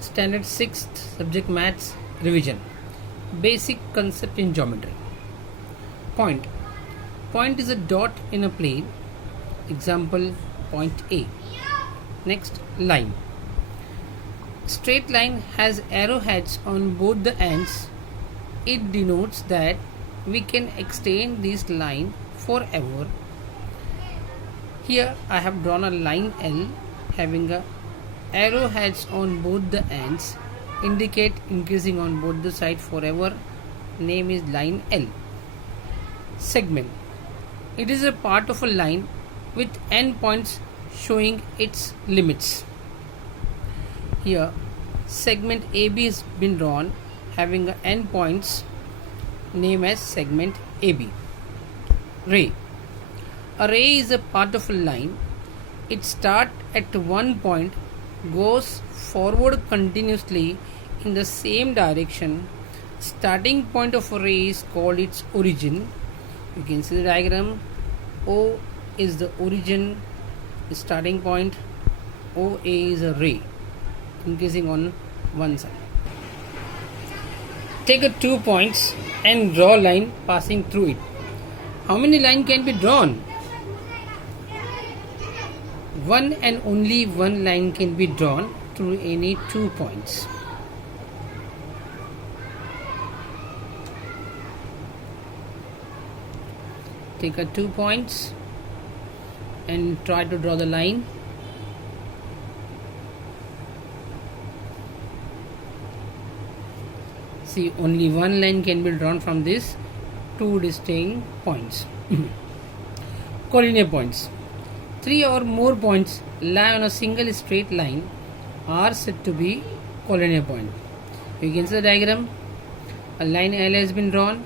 Standard 6th Subject Maths Revision. Basic concept in geometry. Point. Point is a dot in a plane. Example, point A. Next, line. Straight line has arrowheads on both the ends. It denotes that we can extend this line forever. Here I have drawn a line L having a arrowheads on both the ends, indicate increasing on both the sides forever. Name is line L. Segment. It is a part of a line with endpoints showing its limits. Here segment AB has been drawn having endpoints named as segment AB. Ray. A ray is a part of a line. It starts at one point, goes forward continuously in the same direction. Starting point of a ray is called its origin. You can see the diagram. O is the origin, the starting point. OA is a ray increasing on one side. Take a 2 points and draw a line passing through it. How many lines can be drawn? One and only one line can be drawn through any 2 points. Take a 2 points and try to draw the line. See, only one line can be drawn from these two distinct points. Collinear points. 3 or more points lie on a single straight line are said to be collinear point. You can see the diagram. A line L has been drawn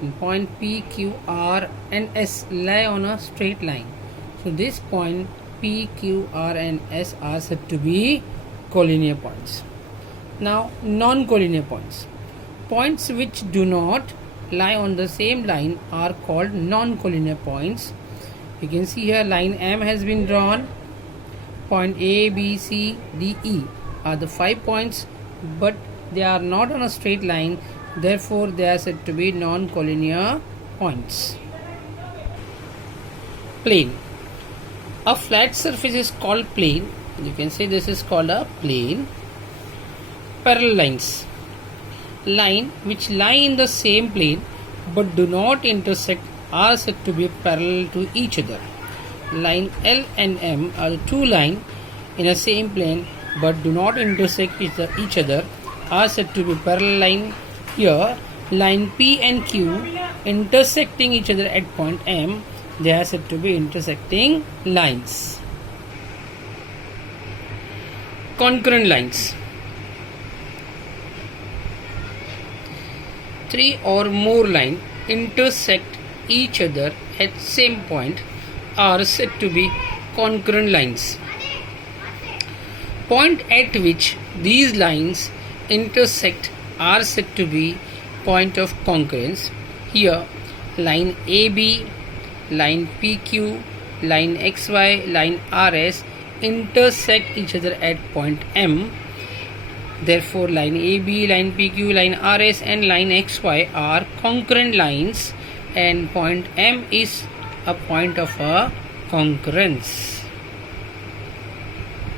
and point P, Q, R and S lie on a straight line. So this point P, Q, R and S are said to be collinear points. Now non-collinear points. Points which do not lie on the same line are called non-collinear points. You can see here line M has been drawn. Point A, B, C, D, E are the 5 points, but they are not on a straight line. Therefore, they are said to be non-collinear points. Plane. A flat surface is called plane. You can say this is called a plane. Parallel lines. Line which lie in the same plane but do not intersect are said to be parallel to each other. Line L and M are the two lines in a same plane but do not intersect each other are said to be parallel line. Here line P and Q intersecting each other at point M, they are said to be intersecting lines. Concurrent lines. 3 or more lines intersect each other at same point are said to be concurrent lines. Point at which these lines intersect are said to be point of concurrence. Here line AB, line PQ, line XY, line RS intersect each other at point M. Therefore line AB, line PQ, line RS and line XY are concurrent lines and point M is a point of a concurrence.